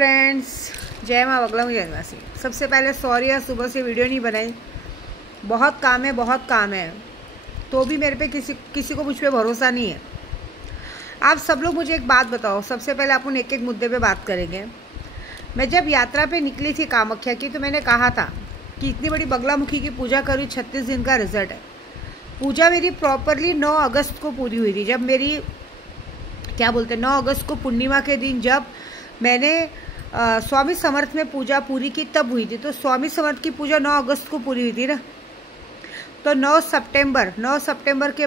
Friends, जय माँ बगला जय निवासी। सबसे पहले सॉरी, आज सुबह से वीडियो नहीं बनाई। बहुत काम है तो भी मेरे पे किसी को मुझ पे भरोसा नहीं है। आप सब लोग मुझे एक बात बताओ। सबसे पहले अपन एक एक मुद्दे पे बात करेंगे। मैं जब यात्रा पे निकली थी कामाख्या की, तो मैंने कहा था कि इतनी बड़ी बगलामुखी की पूजा करी, 36 दिन का रिजल्ट है। पूजा मेरी प्रॉपरली 9 अगस्त को पूरी हुई थी। जब मेरी 9 अगस्त को पूर्णिमा के दिन जब मैंने स्वामी समर्थ में पूजा पूरी की, तब हुई थी। तो स्वामी समर्थ की पूजा 9 अगस्त को पूरी हुई थी ना। तो 9 सितंबर के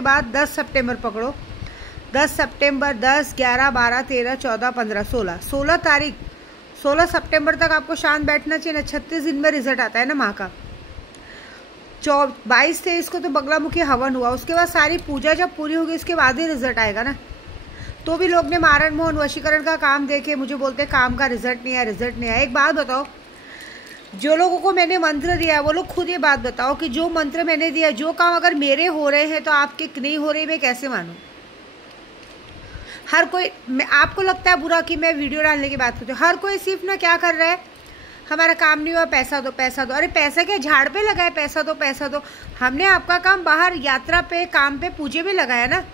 बाद 10 सितंबर पकड़ो। 10 सितंबर, 10, 11, 12, 13, 14, 15, 16 तारीख, 16 सितंबर तक आपको शांत बैठना चाहिए ना। 36 दिन में रिजल्ट आता है ना माँ का। 22-23 को तो बगलामुखी हवन हुआ। उसके बाद सारी पूजा जब पूरी होगी, उसके बाद ही रिजल्ट आएगा ना। तो भी लोग ने मारण मोहन वशीकरण का काम देखे मुझे बोलते काम का रिजल्ट नहीं आया। एक बात बताओ, जो लोगों को मैंने मंत्र दिया वो लोग खुद ये बात बताओ कि जो मंत्र मैंने दिया, जो काम अगर मेरे हो रहे हैं तो आपके नहीं हो रहे, मैं कैसे मानूं? हर कोई, आपको लगता है बुरा कि मैं वीडियो डालने की बात करती हूँ। हर कोई सिर्फ ना क्या कर रहा है, हमारा काम नहीं हुआ, पैसा दो पैसा दो। अरे पैसा क्या झाड़ पे लगाए? पैसा दो पैसा दो। हमने आपका काम बाहर यात्रा पे, काम पे, पूजे में लगाया ना।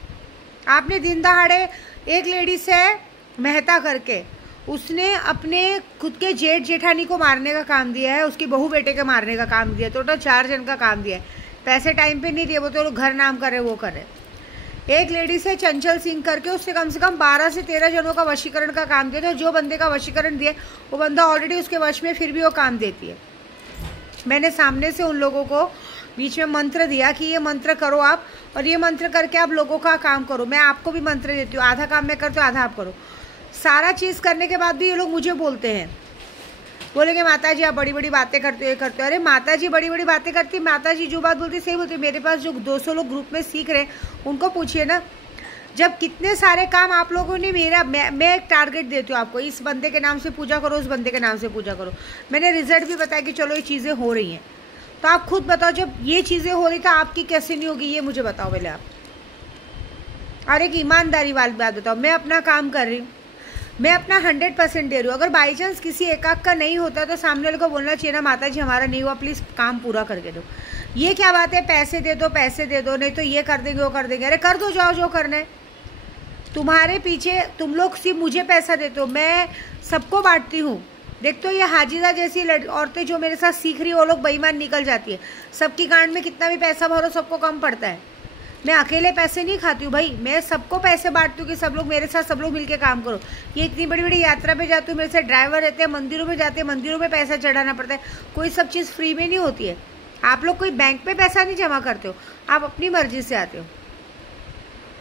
आपने दिन दहाड़े एक लेडीज है मेहता करके, उसने अपने खुद के जेठ जेठानी को मारने का काम दिया है, उसकी बहू बेटे के मारने का काम दिया है। टोटल 4 जन का काम दिया है। पैसे टाइम पे नहीं दिए, वो तो लोग घर नाम कर रहे, वो कर रहे। एक लेडीज है चंचल सिंह करके, उसने कम से कम 12 से 13 जनों का वशीकरण का काम दिया था। जो बंदे का वशीकरण दिए वो बंदा ऑलरेडी उसके वश में, फिर भी वो काम देती है। मैंने सामने से उन लोगों को बीच में मंत्र दिया कि ये मंत्र करो आप, और ये मंत्र करके आप लोगों का काम करो। मैं आपको भी मंत्र देती हूँ, आधा काम मैं करती हूँ, आधा आप करो। सारा चीज़ करने के बाद भी ये लोग मुझे बोलते हैं, बोलेंगे माता जी आप बड़ी बड़ी बातें करते हो, ये करते हो। अरे माता जी बड़ी बड़ी बातें करती, माता जी जो बात बोलती सही बोलती। मेरे पास जो 200 लोग ग्रुप में सीख रहे हैं उनको पूछिए ना। जब कितने सारे काम आप लोगों ने मैं एक टारगेट देती हूँ आपको, इस बंदे के नाम से पूजा करो, उस बंदे के नाम से पूजा करो। मैंने रिजल्ट भी बताया कि चलो ये चीज़ें हो रही हैं। तो आप खुद बताओ, जब ये चीज़ें हो रही तो आपकी कैसे नहीं होगी, ये मुझे बताओ पहले आप। और एक ईमानदारी वाली बात बताओ, मैं अपना काम कर रही हूँ, मैं अपना 100% दे रही हूँ। अगर बाई चांस किसी एकाक का नहीं होता तो सामने वाले को बोलना चाहिए ना, माता जी हमारा नहीं हुआ, प्लीज़ काम पूरा करके दो। ये क्या बात है, पैसे दे दो, नहीं तो ये कर देंगे वो कर देंगे। अरे कर दो, जाओ जो करना है। तुम्हारे पीछे तुम लोग सिर्फ मुझे पैसा देते हो, मैं सबको बांटती हूँ। देखते हो ये हाजिदा जैसी औरतें जो मेरे साथ सीख रही है, वो लोग बेईमान निकल जाती है। सबकी गांड में कितना भी पैसा भरो, सबको कम पड़ता है। मैं अकेले पैसे नहीं खाती हूँ भाई, मैं सबको पैसे बांटती हूँ कि सब लोग मेरे साथ, सब लोग मिलके काम करो। ये इतनी बड़ी बड़ी यात्रा पे जाती हूँ, मेरे साथ ड्राइवर रहते हैं, मंदिरों में जाते हैं, मंदिरों में पैसा चढ़ाना पड़ता है। कोई सब चीज़ फ्री में नहीं होती है। आप लोग कोई बैंक पे पैसा नहीं जमा करते हो, आप अपनी मर्जी से आते हो,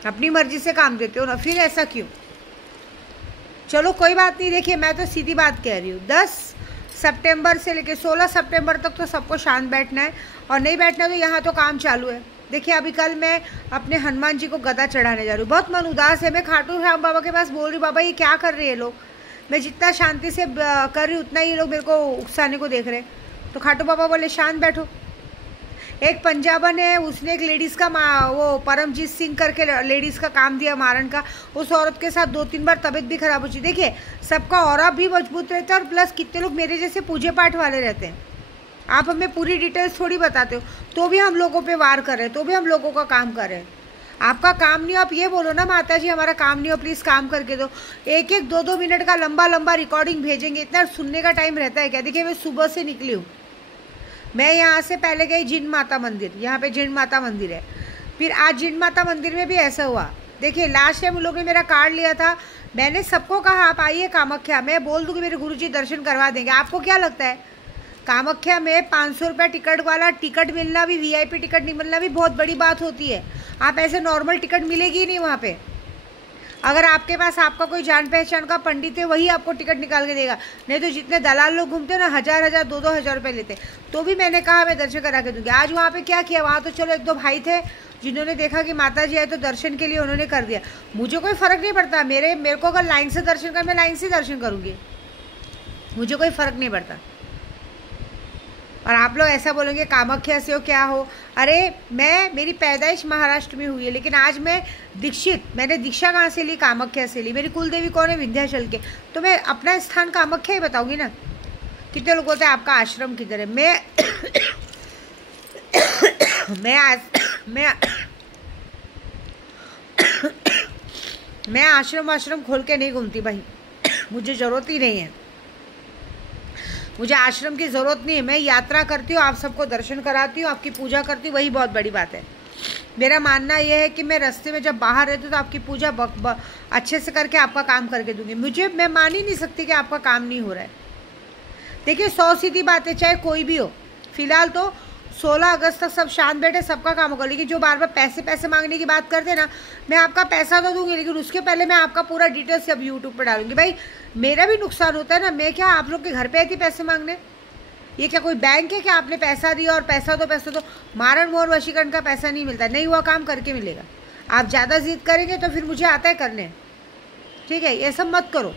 अपनी मर्जी से काम देते हो ना। फिर ऐसा क्यों? चलो कोई बात नहीं। देखिए मैं तो सीधी बात कह रही हूँ, 10 सितंबर से लेकर 16 सितंबर तक तो सबको शांत बैठना है, और नहीं बैठना तो यहाँ तो काम चालू है। देखिए अभी कल मैं अपने हनुमान जी को गदा चढ़ाने जा रही हूँ। बहुत मन उदास है। मैं खाटू श्याम बाबा के पास बोल रही हूँ, बाबा ये क्या कर रहे हैं लोग? मैं जितना शांति से कर रही हूँ उतना ही लोग मेरे को उकसाने को देख रहे हैं। तो खाटू बाबा बोले शांत बैठो। एक पंजाबन है, उसने एक लेडीज़ का वो परमजीत सिंह करके लेडीज़ का काम दिया मारण का। उस औरत के साथ 2-3 बार तबीयत भी खराब हो चुकी। देखिए सबका ऑरा भी मजबूत रहता है, और प्लस कितने लोग मेरे जैसे पूजे पाठ वाले रहते हैं। आप हमें पूरी डिटेल्स थोड़ी बताते हो, तो भी हम लोगों पे वार कर रहे हैं, तो भी हम लोगों का काम कर रहे हैं। आपका काम नहीं हो, आप ये बोलो ना माता जी हमारा काम नहीं हो, प्लीज़ काम करके दो। 1-1, 2-2 मिनट का लंबा रिकॉर्डिंग भेजेंगे, इतना सुनने का टाइम रहता है क्या? देखिए मैं सुबह से निकली हूँ। मैं यहाँ से पहले गई जिन माता मंदिर, यहाँ पे जिन माता मंदिर है। फिर आज जिन माता मंदिर में भी ऐसा हुआ। देखिए लास्ट टाइम उन लोगों ने मेरा कार्ड लिया था, मैंने सबको कहा आप आइए कामाख्या, मैं बोल दूँ कि मेरे गुरुजी दर्शन करवा देंगे। आपको क्या लगता है कामाख्या में 500 रुपये टिकट वाला टिकट मिलना भी, VIP टिकट नहीं मिलना भी बहुत बड़ी बात होती है। आप ऐसे नॉर्मल टिकट मिलेगी नहीं वहाँ पे। अगर आपके पास आपका कोई जान पहचान का पंडित है, वही आपको टिकट निकाल के देगा, नहीं तो जितने दलाल लोग घूमते हैं ना, 1000-1000, 2-2 रुपये लेते। तो भी मैंने कहा मैं दर्शन करा के दूँगी। आज वहाँ पे क्या किया, वहाँ तो चलो 1-2 भाई थे जिन्होंने देखा कि माता जी आए तो दर्शन के लिए उन्होंने कर दिया। मुझे कोई फ़र्क नहीं पड़ता, मेरे को अगर लाइन से दर्शन कर, मैं लाइन से दर्शन करूँगी, मुझे कोई फ़र्क नहीं पड़ता। और आप लोग ऐसा बोलेंगे कामाख्या से हो क्या हो। अरे मेरी पैदाइश महाराष्ट्र में हुई है, लेकिन आज मैं दीक्षित, मैंने दीक्षा कहाँ से ली? कामाख्या से ली। मेरी कुल देवी कौन है? विंध्याचल के। तो मैं अपना स्थान कामाख्या ही बताऊंगी ना। कितने लोग बोलते हैं आपका आश्रम किधर है? मैं आश्रम खोल के नहीं घूमती भाई। मुझे ज़रूरत ही नहीं है, मुझे आश्रम की ज़रूरत नहीं है। मैं यात्रा करती हूँ, आप सबको दर्शन कराती हूँ, आपकी पूजा करती हूँ, वही बहुत बड़ी बात है। मेरा मानना यह है कि मैं रास्ते में जब बाहर रहती हूँ तो आपकी पूजा अच्छे से करके आपका काम करके दूंगी। मैं मान ही नहीं सकती कि आपका काम नहीं हो रहा है। देखिए 100 सीधी बात है, चाहे कोई भी हो। फिलहाल तो 16 अगस्त तक सब शांत बैठे, सबका काम होगा। लेकिन जो बार बार पैसे मांगने की बात करते हैं ना, मैं आपका पैसा तो दूंगी, लेकिन उसके पहले मैं आपका पूरा डिटेल्स अब यूट्यूब पर डालूंगी। भाई मेरा भी नुकसान होता है ना। मैं क्या आप लोग के घर पे आई थी पैसे मांगने? ये क्या कोई बैंक है कि आपने पैसा दिया और पैसा दो? मारण मोहन वशीकरण का पैसा नहीं मिलता, नहीं हुआ काम करके मिलेगा। आप ज़्यादा जिद करेंगे तो फिर मुझे आता है करने, ठीक है? ये सब मत करो।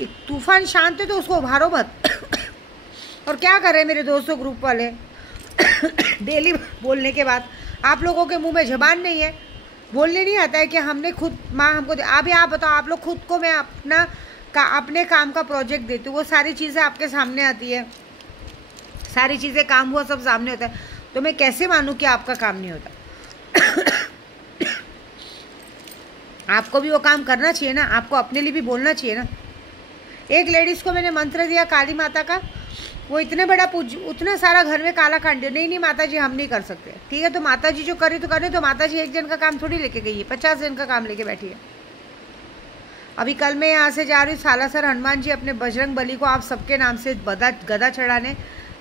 एक तूफान शांत है तो उसको उभारो मत। और क्या कर रहे हैं मेरे दोस्तों ग्रुप वाले? डेली बोलने के बाद आप लोगों के मुंह में ज़बान नहीं है, बोलने नहीं आता है कि हमने खुद माँ हमको अभी आप बताओ, आप लोग खुद को मैं अपने काम का प्रोजेक्ट देती हूँ, वो सारी चीज़ें आपके सामने आती है, सारी चीज़ें काम हुआ सब सामने होता है, तो मैं कैसे मानूँ कि आपका काम नहीं होता? आपको भी वो काम करना चाहिए ना, आपको अपने लिए भी बोलना चाहिए ना। एक लेडीज़ को मैंने मंत्र दिया काली माता का, वो इतने बड़ा उतना सारा घर में काला कांड दिया। नहीं माता जी हम नहीं कर सकते। ठीक है, तो माता जी जो करे तो करे, तो माता जी एक जन का काम थोड़ी लेके गई है, 50 जन का काम लेके बैठी है। अभी कल मैं यहाँ से जा रही हूँ सालासर हनुमान जी अपने बजरंग बली को आप सबके नाम से गदा चढ़ाने।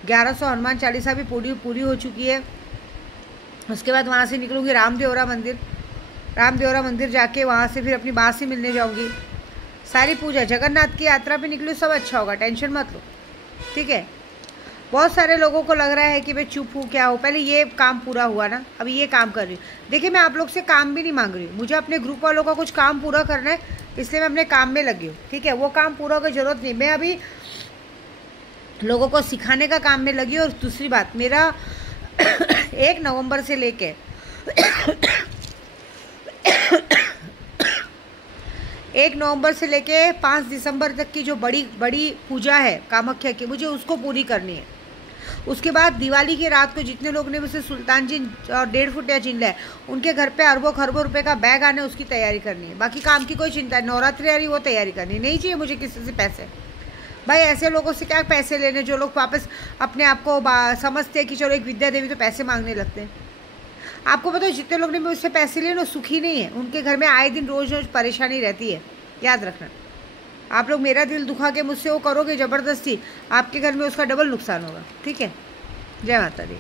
1100 हनुमान चालीसा भी पूरी हो चुकी है। उसके बाद वहाँ से निकलूँगी रामदेवरा मंदिर जाके वहाँ से फिर अपनी बात से मिलने जाऊँगी। सारी पूजा जगन्नाथ की यात्रा पे निकलूँ, सब अच्छा होगा, टेंशन मत लो, ठीक है? बहुत सारे लोगों को लग रहा है कि मैं चुप हूँ, क्या हो। पहले ये काम पूरा हुआ ना, अभी ये काम कर रही हूँ। देखिए मैं आप लोग से काम भी नहीं मांग रही हूँ, मुझे अपने ग्रुप वालों का कुछ काम पूरा करना है, इसलिए मैं अपने काम में लगी हूँ, ठीक है? वो काम पूरा की ज़रूरत नहीं, मैं अभी लोगों को सिखाने का काम में लगी हूँ। और दूसरी बात, मेरा 1 नवंबर से लेके 1 नवंबर से लेके 5 दिसंबर तक की जो बड़ी पूजा है कामाख्या की, मुझे उसको पूरी करनी है। उसके बाद दिवाली की रात को जितने लोग ने मुझसे सुल्तान जी और 1.5 फुट या चिल्ला है, उनके घर पे अरबों खरबों रुपए का बैग आने, उसकी तैयारी करनी है। बाकी काम की कोई चिंता नहीं, नवरात्रि आ रही वो तैयारी करनी नहीं चाहिए मुझे किसी से पैसे। भाई ऐसे लोगों से क्या पैसे लेने जो लोग वापस अपने आप को समझते हैं कि चलो एक विद्या देवी, तो पैसे मांगने लगते हैं। आपको पता है जितने लोग ने मुझसे पैसे लिए ना सुखी नहीं है, उनके घर में आए दिन रोज परेशानी रहती है, याद रखना। आप लोग मेरा दिल दुखा के मुझसे वो करोगे ज़बरदस्ती, आपके घर में उसका डबल नुकसान होगा, ठीक है? जय माता दी।